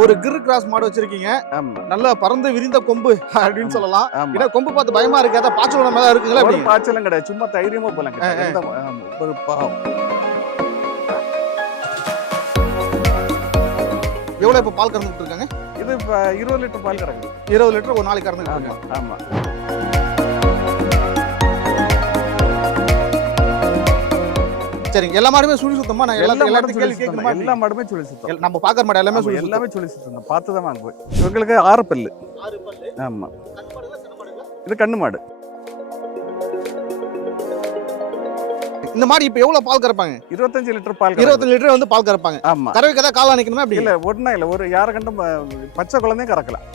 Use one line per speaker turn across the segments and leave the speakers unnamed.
ஒரு கிரு கிராஸ் மாடு வச்சிருக்கீங்க. நல்ல பறந்து விரிந்த கொம்பு அப்படின்னு சொல்லலாம். ஏன்னா கொம்பு பார்த்து பயமா இருக்கு அதான் பாய்ச்சல் உள்ள மேல இருக்குங்களா அப்படி?
பாய்ச்சலும் கிடையாது. சும்மா தைரியமா ஆமா, ஒரு பாவம்.
எவ்வளவு இப்ப பால் கறந்துட்டு இருக்காங்க
இது இப்ப இருபது லிட்டர் பால் கிடக்குது
இருபது லிட்டர் ஒரு நாளைக்கு கறந்துட்டு
ஆமா
இருக்காங்க
ஆமா.
சரிங்க. எல்லா மாடுமே சுழி சுத்தமா? நான்
எல்லா
எல்லாத்தையும் கேள்வி கேட்கணுமா
எல்லா மாடுமே சுழி சுத்தம்.
நம்ம பாக்குற மாடு எல்லாமே சுழி
எல்லாமே சுழி சுத்தம் பார்த்து தான் வாங்க போய் இவங்களுக்கு ஆறு பல்லு. ஆமா. இது கண்ணு மாடு.
இந்த மாடு இப்ப எவ்வளவு பால் கறப்பாங்க?
இருபத்தஞ்சு லிட்டர் பால்.
இருபத்தஞ்சு லிட்டர் வந்து பால் கறப்பாங்க.
ஆமா.
கறவைக்கு ஏதாவது கால் நிக்கணுமா அப்படி
இல்ல ஒண்ணா இல்ல. ஒரு யார கண்டும் பச்சை குழந்தையும் கறக்கலாம்.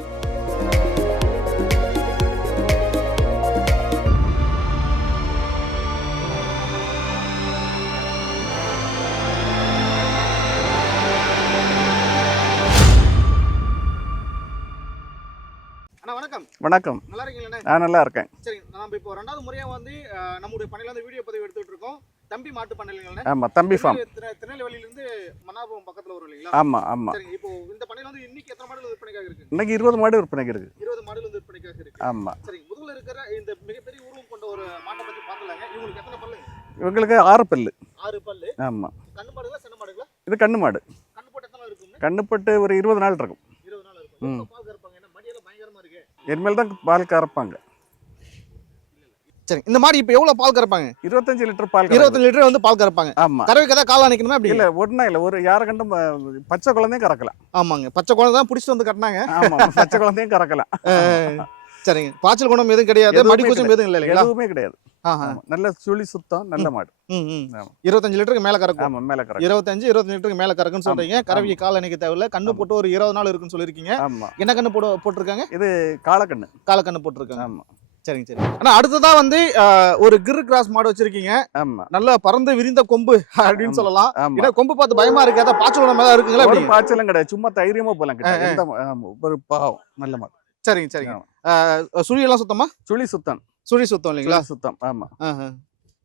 வணக்கம்.
வணக்கம்.
நல்லா இருக்கீங்களா
நான் நல்லா இருக்கேன்
சரி நம்ம இப்போ ரெண்டாவது முறையா வந்து நம்முடைய பண்ணையில வந்து வீடியோ பதிவு எடுத்துட்டு இருக்கோம். தம்பி மாட்டு பண்ணையில
ஆமா தம்பி ஃபார்ம்
திருநெல்வேலியில இருந்து மன்னாபுரம் பக்கத்துல வரும் இல்லைங்களா?
ஆமா ஆமா.
சரிங்க இப்போ இந்த பண்ணையில வந்து இன்னைக்கு எத்தனை மாடுகள் விற்பனைக்காக இருக்கு?
இன்னைக்கு இருபது மாடு விற்பனைக்கு இருக்கு.
இருபது மாடுகள் வந்து விற்பனைக்காக இருக்கு.
ஆமா.
சரிங்க முதுகுல இருக்கிற இந்த மிகப்பெரிய உருவம் கொண்ட ஒரு மாட்டை பத்தி பார்த்தலாங்க இவங்களுக்கு எத்தனை பல்லு?
இவங்களுக்கு ஆறு பல்லு.
ஆறு பல்லு.
ஆமா.
கண்ணு மாடுகளா சின்ன மாடுகளா?
இது கண்ணு மாடு.
கண்ணு போட்டு எத்தனை நாள் இருக்கும்னு
கண்ணுப்பட்டு ஒரு இருபது நாள் இருக்கும்.
இருபது நாள் இருக்கும்
ம்.
எவ்வளவு பால் கறப்பாங்க ஏன்னா மடியெல்லாம் இருக்கு
இனிமேல் தான் பால் கறப்பாங்க.
சரி இந்த மாடு இப்போ எவ்வளவு பால் கறப்பாங்க?
இருபத்தஞ்சு லிட்டர் பால்.
இருபத்தஞ்சு லிட்டர் வந்து பால் கறப்பாங்க.
ஆமா.
கறவைக்கு ஏதாவது கால் நிக்கணுமா அப்படி?
இல்ல ஒண்ணா இல்ல. ஒரு யார கண்டும் பச்சை குழந்தையும் கறக்கலாம்
ஆமாங்க. பச்சை குழந்தை தான் பிடிச்சிட்டு வந்து கட்டினாங்க.
ஆமா பச்சை குழந்தையும் கறக்கலாம்
சரிங்க. பாய்ச்சல் குணம் எதுவும் கிடையாது
எதுவுமே
மடி கூச்சம் எதுவும் இல்லை இல்லைங்களா?
எதுவுமே கிடையாது. நல்ல சுழி சுத்தம் நல்ல மாடு.
இருபத்தஞ்சு லிட்டருக்கு மேல கறக்கும்.
ஆமா மேல கறக்கும்.
இருபத்தஞ்சு இருபத்தஞ்சு லிட்டருக்கு மேல கறக்குன்னு சொல்றீங்க. கறவைக்கு கால் அணைக்க தேவையில்ல. கண்ணு. போட்டு ஒரு இருபது நாள் இருக்குன்னு சொல்லியிருக்கீங்க.
ஆமா.
என்ன கண்ணு போட்டு போட்டிருக்காங்க?
காலக்கண்ணு.
கால கண்ணு போட்டிருக்காங்க.
ஆமா.
சரிங்க சரி ஆனா அடுத்ததா வந்து ஒரு கிரு கிராஸ் மாடு வச்சிருக்கீங்க.
ஆமா.
நல்ல பறந்து விரிந்த கொம்பு அப்படின்னு. சொல்லலாம். ஏன்னா கொம்பு பார்த்து பயமா இருக்கு. அதான் பாய்ச்சல் மேல இருக்குங்களா
பாய்ச்சலும் கிடையாது. சும்மா தைரியமா போலாம் ஒரு பாவம். நல்ல மாடு.
சரிங்க சரிங்க.
ஆமா.
ஆஹ், சுழி எல்லாம் சுத்தமா?
சுழி சுத்தம்.
சுழி சுத்தம் இல்லைங்களா?
சுத்தம் ஆமா.
ஆஹா.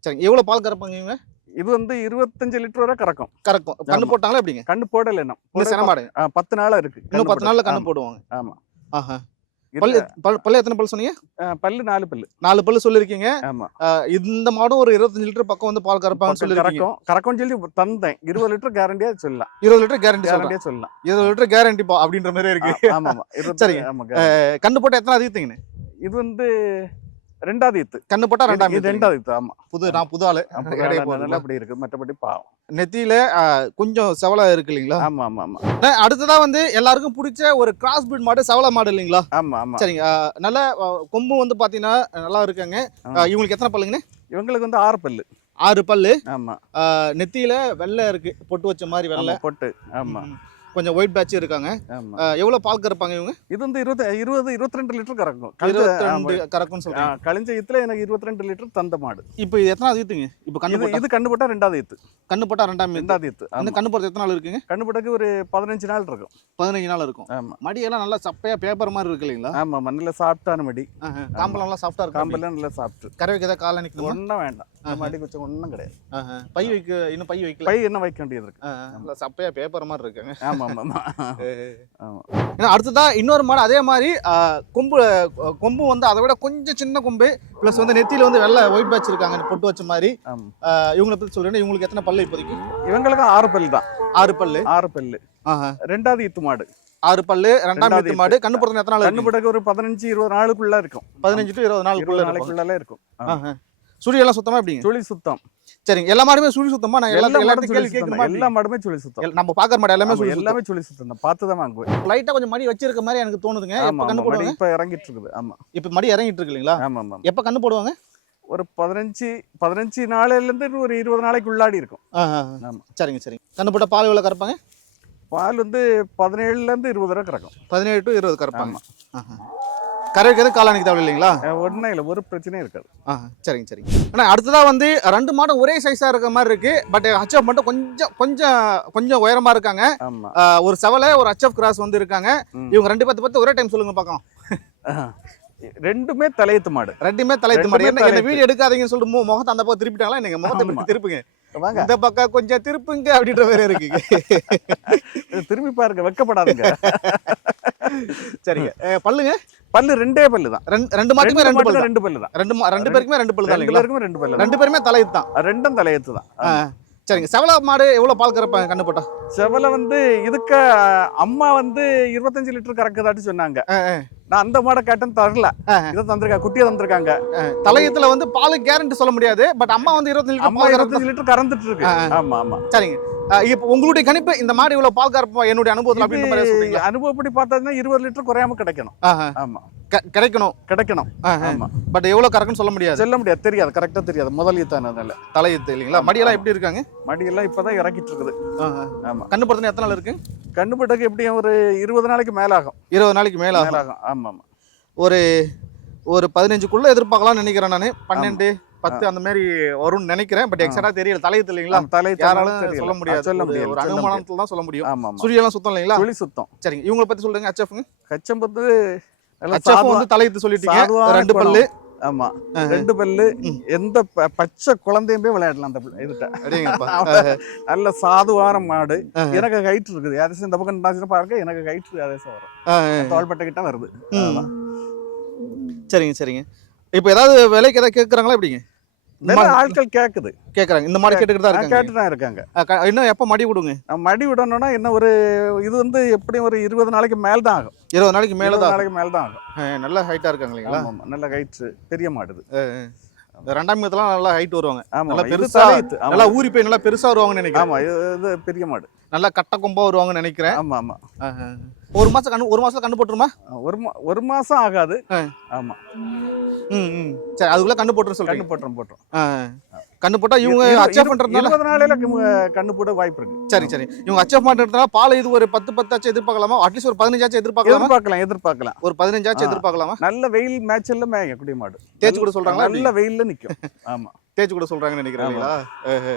சரிங்க. எவ்வளவு பால் கறப்பாங்க
இது வந்து இருபத்தஞ்சு லிட்டர் வரை கறக்கும்.
கறக்கும். கண்ணு. போட்டாங்களா எப்படிங்க?
கண்ணு போடல ஆ, பத்து நாளா இருக்கு.
இன்னும் பத்து நாள்ல கண்ணு போடுவாங்க.
ஆமா.
ஆஹா. பல்லு பல்- பல்லு எத்தனை பல் சொன்னீங்க?
பல்லு நாலு பல்லு.
நாலு பல்லு சொல்லிருக்கீங்க.
ஆமா.
இந்த மாடும் ஒரு இருபத்தஞ்சு லிட்டர் பக்கம் வந்து பால் கறப்பாங்கன்னு சொல்லிருக்கீங்க.
கறக்கும். கறக்கும் சொல்லி தந்தேன். இருபது லிட்டர் கேரண்டியா சொல்லலாம்.
இருபது லிட்டர் கேரண்டி
கேரண்டியா சொல்லலாம்.
இருபது லிட்டர் கேரண்டி பா அப்படின்ற மாதிரி இருக்கு.
ஆமா ஆமா
சரிங்க. போட்டா எத்தனை அதிகத்தீங்கன்னு
இது வந்து ரெண்டாவது ஈத்து
கண்ணு போட்டா
இது-
ரெண்டாம்
இது
ஈத்து.
ரெண்டாவது ஈத்து ஆமா.
புது நான் புது ஆளு.
அப்படி இருக்கு மற்றபடி பாவம்.
நெத்தியில கொஞ்சம் செவலா இருக்கு இல்லைங்களா?
ஆமா ஆமா ஆமா.
அடுத்ததா வந்து எல்லாருக்கும் பிடிச்ச ஒரு கிராஸ் பீட் மாடு செவல மாடு இல்லைங்களா?
ஆமா ஆமா.
சரிங்க. நல்ல கொம்பு வந்து பாத்தீங்கன்னா நல்லா இருக்காங்க. இவங்களுக்கு எத்தனை பல்லுங்கண்ணே?
இவங்களுக்கு வந்து ஆறு பல்லு.
ஆறு பல்லு.
ஆமா.
நெத்தியில வெள்ளை இருக்கு. பொட்டு வச்ச மாதிரி வெள்ளை.
பொட்டு. ஆமா.
கொஞ்சம் ஒயிட் பேட்ச் இருக்காங்க. எவ்வளவு பால் கறப்பாங்க இவங்க?
இது வந்து இருபது இருபது இருபத்தி ரெண்டு லிட்டர் கறக்கும்
இருபத்தி கறக்கும்னு
ஆ,
சொல்றாங்க
கழிஞ்ச ஈத்துல எனக்கு இருபத்தி ரெண்டு லிட்டர் தந்த மாடு.
இப்போ இது எத்தனை ஈத்துங்க? இப்போ கண்ணு
இது
போட்டா?
கண்ணு போட்டா ரெண்டாவது ஈத்து.
கண்ணு போட்டா ரெண்டாம்
ரெண்டாவது ஈத்து
அந்த கண்ணு போடுறது எத்தனை நாள் இருக்குங்க?
கண்ணு போட்டக்கு ஒரு பதினஞ்சு நாள் இருக்கும்.
பதினஞ்சு நாள் இருக்கும்.
ஆமா.
மடியெல்லாம் நல்லா சப்பையா பேப்பர் மாதிரி இருக்கு இல்லைங்களா?
ஆமா நல்ல சாப்பிட்டான மடி.
காம்பெல்லாம் நல்லா சாஃப்டா இருக்கும்
காம்பெல்லாம் நல்லா சாப்பிட்டு
கறவைக்கு ஏதாவது கால நிற்கணுமா
ஒன்றும் வேண்டாம். இந்த மடி குச்சம் ஒன்றும் கிடையாது.
பை வைக்க இன்னும் பை வைக்கல?
பை என்ன வைக்க வேண்டியது இருக்கு.
நல்லா சப்பையா பேப்பர் மாதிரி இருக்காங்க
ஆமா ஆமா ஆமா.
ஏன்னா அடுத்ததா இன்னொரு மாடு அதே மாதிரி கொம்பு கொம்பு வந்து அதை விட கொஞ்சம் சின்ன கொம்பு ப்ளஸ் வந்து நெத்தியில வந்து வெள்ளை ஒயிட் பேட்ச் இருக்காங்க பொட்டு வச்ச மாதிரி. இவங்களை பத்தி சொல்றேன் இவங்களுக்கு எத்தனை பல்லு இப்போதைக்கு?
இவங்களுக்கும் ஆறு பல்லு தான்.
ஆறு பல்லு.
ஆறு பல்லு.
ஆஹா.
ரெண்டாவது ஈத்து மாடு.
ஆறு பல்லு ரெண்டாம்
ரெண்டாவது
ஈத்து மாடு. கண்ணு போடுறது எத்தனை நாள்
கண்ணு போட்டக்கு ஒரு பதினஞ்சு இருபது நாளுக்குள்ள இருக்கும்.
பதினஞ்சு டு இருபது நாளுக்குள்ள
நாளைக்குள்ள இருக்கும். ஆமா.
ஆஹா. சுழி எல்லாம் சுத்தமா எப்படிங்க?
சுழி சுத்தம்.
சரிங்க. எல்லா மாடுமே சுழி சுத்தமா? நான்
எல்லா
எல்லாத்தையும் கேள்வி
தான். எல்லா மாடுமே சுழி சுத்தம்.
நம்ம பாக்குற மாடு எல்லாமே சுழி
எல்லாமே சுழி சுத்தம் தான். பார்த்து தான் வாங்குவேன்
லைட்டா கொஞ்சம் மடி வச்சிருக்க மாதிரி எனக்கு தோணுதுங்க. எப்ப கண்ணு போடுவாங்க?
இப்ப இறங்கிட்டு இருக்குது ஆமா.
இப்ப மடி இறங்கிட்டு இருக்கு இல்லைங்களா?
ஆமா ஆமா
எப்ப கண்ணு போடுவாங்க?
ஒரு பதினஞ்சு பதினஞ்சு நாள்ல இருந்து ஒரு இருபது நாளைக்கு உள்ளாடி இருக்கும். ஆமா.
சரிங்க சரிங்க. கண்ணு போட்ட பால் எவ்வளவு கறப்பாங்க?
பால் வந்து பதினேழுல இருந்து இருபது வரை கிடக்கும்
பதினேழு டு இருபது கறப்பாங்க. எதுவும் காலானிக்கு தேவை இல்லைங்களா?
ஒன்றும் இல்லை. ஒரு பிரச்சனையும் இருக்காது.
ஆஹா. சரிங்க சரிங்க. ஆனா அடுத்ததா வந்து ரெண்டு மாடும் ஒரே சைஸா இருக்க மாதிரி இருக்கு. பட் ஹச்எஃப் மட்டும் கொஞ்சம் கொஞ்சம் கொஞ்சம் உயரமா இருக்காங்க. ஒரு செவலை ஒரு ஹச்எஃப் கிராஸ் வந்து இருக்காங்க. இவங்க ரெண்டு பத்து பத்து ஒரே டைம் சொல்லுங்க பார்க்கலாம்
ரெண்டுமே தலையத்து மாடு.
ரெண்டுமே தலைத்து மாடு. என்ன. வீடியோ எடுக்காதீங்கன்னு சொல்லிட்டு முகத்தை அந்த பக்கம் திருப்பிட்டாங்களா நீங்க முகத்தை திருப்புங்க?
வாங்க.
இந்த பக்கம் கொஞ்சம் திருப்புங்க அப்படின்ற மாதிரி இருக்குங்க
திரும்பி பாருங்க வெக்கப்படாதுங்க.
சரிங்க. பல்லுங்க?
பல்லு ரெண்டே பல்லு தான்
ரெண்டு மாட்டுமே ரெண்டு பல்லு.
ரெண்டு பல்லு தான்
ரெண்டு ரெண்டு பேருக்குமே ரெண்டு பல்லு தான்
ரெண்டு பேருக்கும் ரெண்டு பல்லு.
ரெண்டு பேருமே தலையுது தான்
ரெண்டும் தலையத்து தான்
சரிங்க. செவல மாடு எவ்வளவு பால் கறப்பாங்க கண்ணு போட்டா
செவலை வந்து இதுக்கு அம்மா வந்து இருபத்தஞ்சு லிட்டர் கறக்குதாட்டு சொன்னாங்க. நான் அந்த மாடை கேட்டேன் தரல. இதை தந்திருக்காங்க குட்டியை தந்திருக்காங்க.
தலையத்துல வந்து பால் கேரண்டி சொல்ல முடியாது பட் அம்மா வந்து இருபத்தஞ்சு லிட்டர்
இருபத்தஞ்சு லிட்டர் கறந்துட்டு இருக்கு. ஆமா ஆமா.
சரிங்க. இப்போ உங்களுடைய கணிப்பு இந்த மாடு இவ்வளவு பால் கறப்பா என்னுடைய அனுபவத்துல அப்படின்ற மாதிரி
இது
சொல்றீங்களா?
அனுபவப்படி பார்த்தா இருபது லிட்டர் குறையாம கிடைக்கணும். ஆமா.
கிடைக்கணும்.
கிடைக்கணும். ஆமா.
பட் எவ்வளவு கறக்குன்னு சொல்ல முடியாது.
சொல்ல முடியாது. தெரியாது. கரெக்டா தெரியாது. முதல் ஈத்தான அதனால.
தலையத்து இல்லைங்களா? மடியெல்லாம் எப்படி இருக்காங்க?
மடியெல்லாம் இப்பதான் இறக்கிட்டு இருக்குது. ஆமா.
கண்ணு பொறுத்தன எத்தனை நாள் இருக்கு?
கண்ணுப்பட்டக்கு எப்படியும் ஒரு இருபது நாளைக்கு மேல ஆகும்
இருபது நாளைக்கு. மேல ஆகும்
ஆமா ஆமா.
ஒரு ஒரு பதினஞ்சுக்குள்ள எதிர்பார்க்கலாம்னு நினைக்கிறேன் நான். பன்னெண்டு பத்து அந்த மாதிரி வரும்னு நினைக்கிறேன். பட் எக்ஸ்ட்ரா தெரியல. தலையத்து இல்லைங்களா?
தலை
யாராலும். சொல்ல முடியாது.
சொல்ல முடியாது
ஒரு. அனுமானத்துல தான் சொல்ல முடியும்.
ஆமா
சுழியெல்லாம் சுத்தம் இல்லைங்களா?
சுழி சுத்தம்.
சரிங்க. இவங்களை பத்தி சொல்லுங்க ஹச்எஃப்ங்க
கச்சம்பத்து நல்லா
ஹச்எஃப் வந்து தலையத்து சொல்லிட்டீங்க.
சாதுவான
ரெண்டு. பல்லு.
ஆமா. ரெண்டு பல்லு. எந்த பச்சை குழந்தையும் விளையாடலாம் அந்த இதுட்ட நல்ல சாதுவான மாடு. எனக்கு ஹைட் இருக்குது. யாராச்சும் இந்த பக்கம் நின்னாச்சுன்னா பாருங்க. எனக்கு ஹைட் யாராச்சும் வரும். தோள்பட்டை கிட்ட வருது.
சரிங்க சரிங்க. இப்போ ஏதாவது விலைக்கு ஏதாவது கேட்குறாங்களா எப்படிங்க?
நிறைய ஆட்கள் கேக்குது.
கேட்குறாங்க இந்த மாடு கேட்டுக்கிட்டு தான் இருக்காங்க.
கேட்டு தான் இருக்காங்க.
இன்னும் எப்போ மடி விடுங்க?
மடி விடணும்னா என்ன ஒரு இது வந்து எப்படியும் ஒரு இருபது நாளைக்கு மேல் தான் ஆகும்.
இருபது நாளைக்கு மேலே தான்
நாளைக்கு மேல் தான் ஆகும்.
நல்ல ஹைட்டாக இருக்காங்க இல்லைங்களா?
ஆமா, ஆமா. நல்ல ஹைட் பெரிய மாடுது.
இந்த ரெண்டாம் இடத்துலாம் நல்லா ஹைட் வருவாங்க. நல்லா பெருசா. நல்லா ஊறி போய் நல்லா பெருசா வருவாங்கன்னு நினைக்கிறேன்.
ஆமா இது பெரிய மாடு.
நல்லா கட்ட கொம்பா வருவாங்கன்னு நினைக்கிறேன்.
ஆமா ஆமா.
ஒரு மாசம் கண்ணு ஒரு மாசம் கண்ணு போட்டுருமா?
ஒரு மா ஒரு மாசம் ஆகாது. ஆமா.
ம் ம். சரி அதுக்குள்ள கண்ணு போட்டுரு
கண்ணு
சொல்றீங்க
போட்டுரும் போட்டுரும்.
கண்ணு போட்டா இவங்க அச்சீவ் பண்றதுனால?
இருபது நாளையில கண்ணு போட வாய்ப்பு இருக்கு.
சரி சரி. இவங்க அச்சீவ் பண்றதுனால பால் இது ஒரு பத்து பத்தாச்சும் எதிர்பார்க்கலாமா? அட்லீஸ்ட் ஒரு பதினஞ்சாச்சும் எதிர்பார்க்கலாமா?
எதிர்பார்க்கலாம் எதிர்பார்க்கலாம்.
ஒரு பதினஞ்சாச்சும். எதிர்பார்க்கலாமா?
நல்ல வெயில் மேட்ச்ல குடி மாடு.
தேய்ச்சி கூட சொல்றாங்களா
நல்ல வெயில்ல நிக்கும். ஆமா.
தேய்ச்சி கூட சொல்றாங்கன்னு ஆஹா.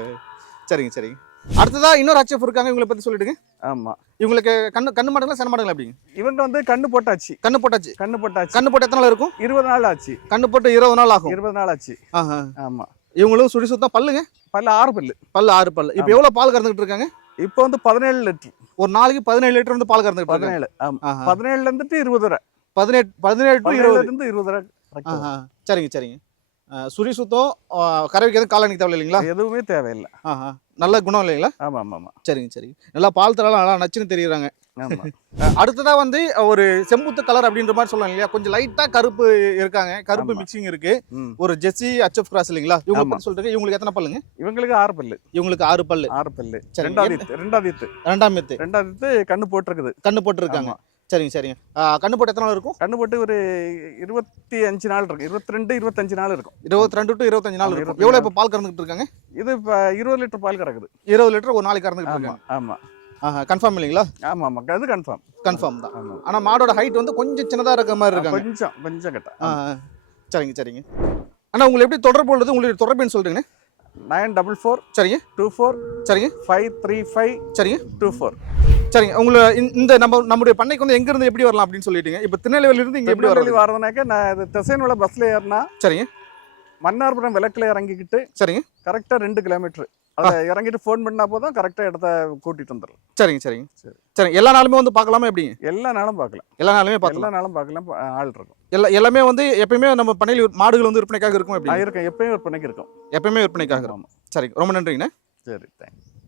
சரிங்க சரிங்க. அடுத்ததா இன்னொரு அச்சீவ் இருக்காங்க இவங்களை பத்தி சொல்லிடுங்க.
ஆமா.
இவங்களுக்கு கண்ணு கண்ணு மாடுங்களா சென மாடுங்களா அப்படிங்க.
இவங்க வந்து கண்ணு போட்டாச்சு.
கண்ணு போட்டாச்சு.
கண்ணு போட்டாச்சு.
கண்ணு போட்டு எத்தனை நாள் இருக்கும்?
இருபது நாள் ஆச்சு.
கண்ணு போட்டு இருபது நாள் ஆகும்.
இருபது நாள் ஆச்சு. ஆமா.
இவங்களும் சுடி சுத்தம் பல்லுங்க?
பல்ல ஆறு பல்லு.
பல்லு ஆறு பல்லு. இப்போ. எவ்வளவு பால் கறந்துகிட்டு இருக்காங்க?
இப்போ வந்து பதினேழு லிட்டர்.
ஒரு நாளைக்கு பதினேழு லிட்டர் வந்து பால் கறந்துகிட்டு இருக்காங்க.
பதினேழு. பதினேழுல இருந்துட்டு இருபது வரை.
பதினெட்டு பதினேழு டு இருபது.
இருந்து இருபது
ஆஹா. சரிங்க சரிங்க. சுரி சுத்தம் கறவைக்கு எதுவும் காலனிக்கு தேவை இல்லைங்களா.
எதுவுமே தேவையில்லை.
ஆஹா. நல்ல குணம் இல்லைங்களா?
ஆமா ஆமா ஆமா
சரிங்க சரிங்க. நல்லா பால் தரலாம் நல்லா நச்சுன்னு தெரியுறாங்க.
ஆமா.
அடுத்ததா வந்து ஒரு செம்புத்து கலர் அப்படின்ற மாதிரி சொல்லலாம் இல்லையா? கொஞ்சம் லைட்டா கருப்பு இருக்காங்க. கருப்பு. மிக்சிங் இருக்கு. ஒரு ஜெர்சி அச்எஃப் கிராஸ் இல்லைங்களா? இவங்க சொல்றீங்க இவங்களுக்கு எத்தனை பல்லுங்க?
இவங்களுக்கு ஆறு பல்லு.
இவங்களுக்கு ஆறு பல்லு.
ஆறு பல்லு. ரெண்டாவது ரெண்டாவது
ரெண்டாம் மெத்து
ரெண்டாவது ஈத்து கண்ணு போட்டிருக்குது.
கண்ணு போட்டு இருக்காங்க
ஆமா.
சரிங்க சரிங்க. கண்ணு போட்டு எத்தனை நாள் இருக்கும்?
கண்ணு போட்டு ஒரு இருபத்தி அஞ்சு நாள் இருக்கு. இருபத்தி ரெண்டு இருபத்தஞ்சு நாள் இருக்கும்.
இருபத்தி ரெண்டு டு இருபத்தஞ்சு நாள் இருக்கும்.
நாள்.
இப்போ பால் கறந்துகிட்டு இருக்காங்க?
இது இப்போ இருபது லிட்டர் பால் கிடக்குது
இருபது லிட்டர் ஒரு நாளைக்கு கறந்துகிட்டு
ஆமா
இருக்காங்க
ஆமா.
ஆஹா கன்ஃபார்ம் இல்லைங்களா?
ஆமா ஆமா. அது கன்ஃபார்ம்
கன்ஃபார்ம் தான்.
ஆமா.
ஆனா மாடோட ஹைட் வந்து கொஞ்சம் சின்னதா இருக்க மாதிரி இருக்காங்க.
கொஞ்சம் கொஞ்சம் கிட்ட.
சரிங்க சரிங்க. அண்ணா உங்களுக்கு எப்படி தொடர்பு உள்ளது உங்களுடைய தொடர்புன்னு சொல்றீங்க
நைன் டபுள் ஃபோர்
சரிங்க.
டூ ஃபோர்
சரிங்க.
ஃபைவ் த்ரீ ஃபைவ்
சரிங்க.
டூ ஃபோர்
சரிங்க. உங்களை இந்த- நம்ம நம்முடைய பண்ணைக்கு வந்து எங்க இருந்து எப்படி வரலாம் அப்படின்னு சொல்லிட்டீங்க. இப்போ திருநெல்வேலியில இருந்து இங்க எப்படி வரலாம்?
வரதுனாக்க நான் இது திசைன்வள பஸ்ல ஏறினா
சரிங்க.
மன்னார்புரம் விளக்குல இறங்கிக்கிட்டு
சரிங்க.
கரெக்டாக ரெண்டு கிலோமீட்டர். அதை இறங்கிட்டு ஃபோன் பண்ணா போதும் கரெக்டாக இடத்த கூட்டிட்டு வந்துடலாம்.
சரிங்க சரிங்க.
சரி.
சரிங்க. எல்லா நாளுமே வந்து பார்க்கலாமா எப்படிங்க?
எல்லா நாளும் பார்க்கலாம்.
எல்லா நாளுமே
எல்லா
பார்க்கலாம்
நாளும் பார்க்கலாம். ஆள் இருக்கும்.
எல்லா எல்லாமே வந்து எப்பயுமே நம்ம பண்ணையில் மாடுகள் வந்து விற்பனைக்காக இருக்கும் எப்படி
நான் இருக்கேன் எப்பயும் விற்பனைக்கு இருக்கும்.
எப்பயுமே விற்பனைக்காக இருக்கும். சரிங்க. ரொம்ப நன்றிங்கண்ணா.
சரி தேங்க்ஸ்